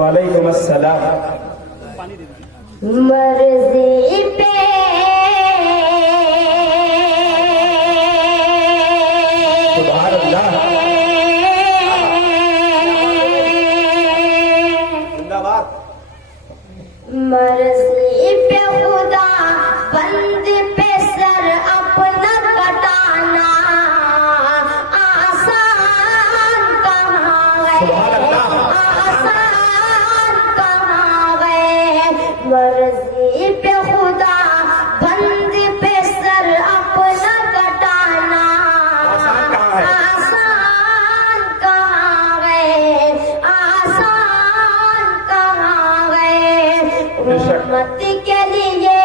وعلیکم السلام. مرضی پہ سبحان اللہ. زندہ باد. مرضی پہ خدا بند پہ سر اپنا کٹانا آسان کہاں ہے، آسان کہاں ہے. مرضی پہ خدا بند پہ سر اپنا کٹانا آسان کہاں ہے، آسان کہاں ہے. امت کے لیے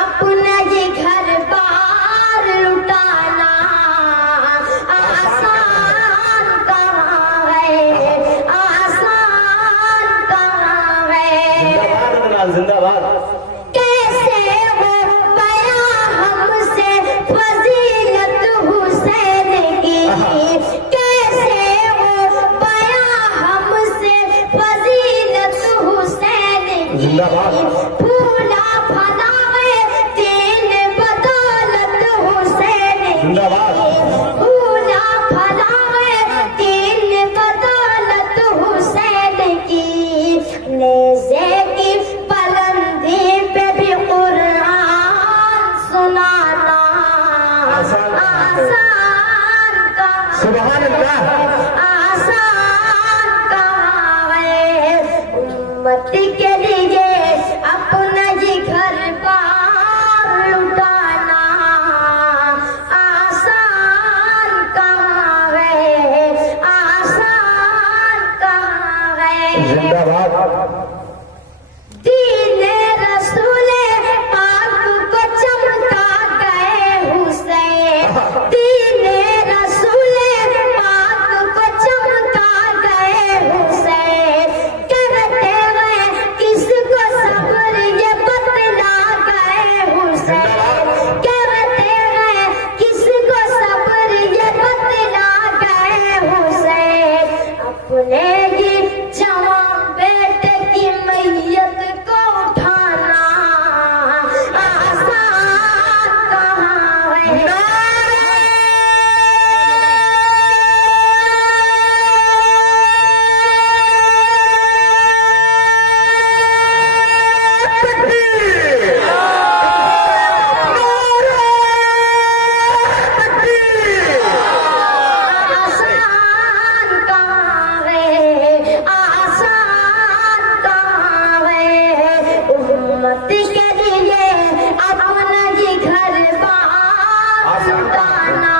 اپنا یہ گھر بار لٹانا آسان کہاں ہے، آسان کہاں ہے. زندہ باد. کیسے ہو گیا ہم سے فضیلت حسین کی، کیسے ہو گیا ہم سے فضیلت حسین کی. زندہ باد. پھولا پھلا ہے دین بدولت حسین کی. زندہ باد. پھولا پھلا ہے دین بدولت حسین کی. نیزے کی بلندی پہ بھی قرآن سنانا آسان کہاں سبحان اللہ. آسان کہاں ہے. امت کے لیے اپنا یہ گھر بار لٹانا آسان کہاں ہے، آسان کہاں ہے. زندہ باد. دین رسول پاک کو چمکا گئے حسین، دین رسول پاک کو چمکا گئے حسین. کرتے گئے کس کو صبر یہ بتلا گئے حسین. کرتے گئے کس کو صبر یہ بتلا گئے حسین. اپنے ہی جوان بیٹے کی میت کو اٹھانا آسان کہاں ہے. آسان کہاں ہے، آسان کہاں ہے. امت کے لیے اپنا یہ گھر بار لٹانا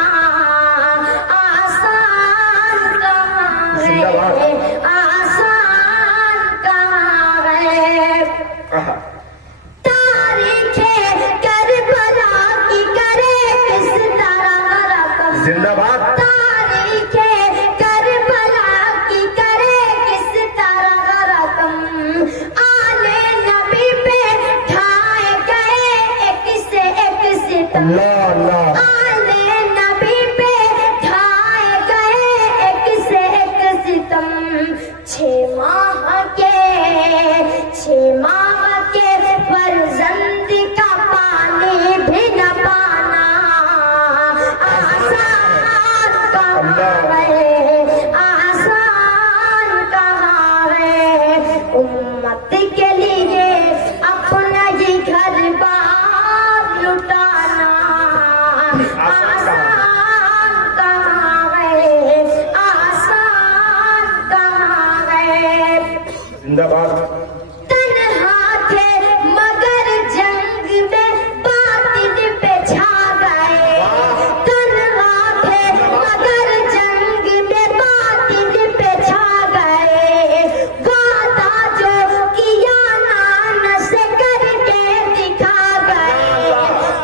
آسان کہاں ہے، آسان کہاں ہے. تاریخ کربلا کی کرے کس طرح رقم، زندہ باد. تاریخ کربلا کی کرے کس طرح رقم. آلے نبی پہ ڈھائے گئے ایک سے ایک ستم. اللہ اللہ. آلے نبی پہ ڈھائے گئے ایک سے ایک ستم. 6 ماہ کے فرزند کا پانی بھی نہ پانا آسان کہاں ہے، آسان کہاں ہے. امت کے لیے اپنا یہ گھر بار لٹانا آسان کہاں ہے، آسان کہاں ہے. زندہ باد. تنہا تھے مگر جنگ میں باطل پہ چھا گئے. تنہا تھے مگر جنگ میں باطل پہ چھا گئے. وعدہ جو کیا نان سے کر کے دکھا گئے.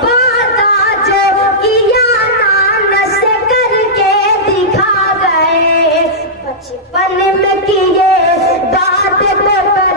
وعدہ جو کیا نان سے کر کے دکھا گئے. بچپن میں کیے بات کو کر